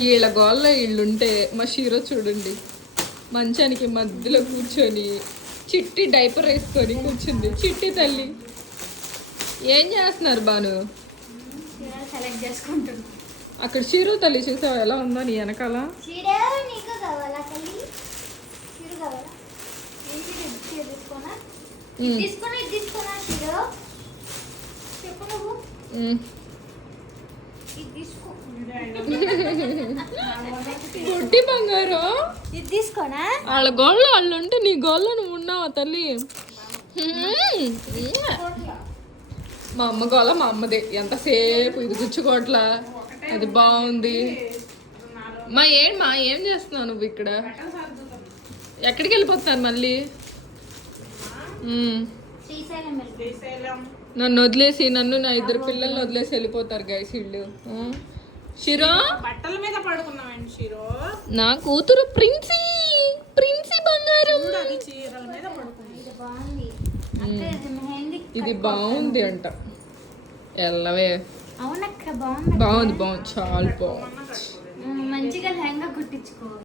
వీళ్ళ గోళ్ళ వీళ్ళుంటే మా షీరో చూడండి. మంచానికి మధ్యలో కూర్చొని చిట్టి డైపర్ వేసుకొని కూర్చుంది. చిట్టి తల్లి ఏం చేస్తున్నారు బాను? సెలెక్ట్ చేసుకుంటుంది అక్కడ షీరో తల్లి చూసావు? ఎలా ఉందో నీ వెనకాల? చీరే బంగారు? ఇది తీసుకోనా బంగారం వాళ్ళ గోళ్ళ వాళ్ళు ఉంటే నీ గోళ్ళ నువ్వు ఉన్నావా తల్లి? మా అమ్మ గోళ మా అమ్మదే. ఎంతసేపు ఇది గుచ్చుకోవట్లా అది బాగుంది. మా ఏం మా ఏం చేస్తున్నావు నువ్వు ఇక్కడ? ఎక్కడికి వెళ్ళిపోతున్నాను మళ్ళీ? నన్ను వదిలేసి నన్ను నా ఇద్దరు పిల్లల్ని వదిలేసి వెళ్ళిపోతారు గైస్ వీళ్ళు. షిరో బట్టల మీద పడుకున్నామండి షీరో నా కూతురు ప్రిన్సీ ప్రిన్సీ బంగారం. చీరల మీద ఇది బాగుంది. అక్క ఇది మెహందీ ఇది బాగుంది అంట. ఎల్లవే. అవునక్క బాగుంది బాగుంది బాగుంది. చాలా బాగుంది. మంచిగా లెహంగా కుట్టించుకో.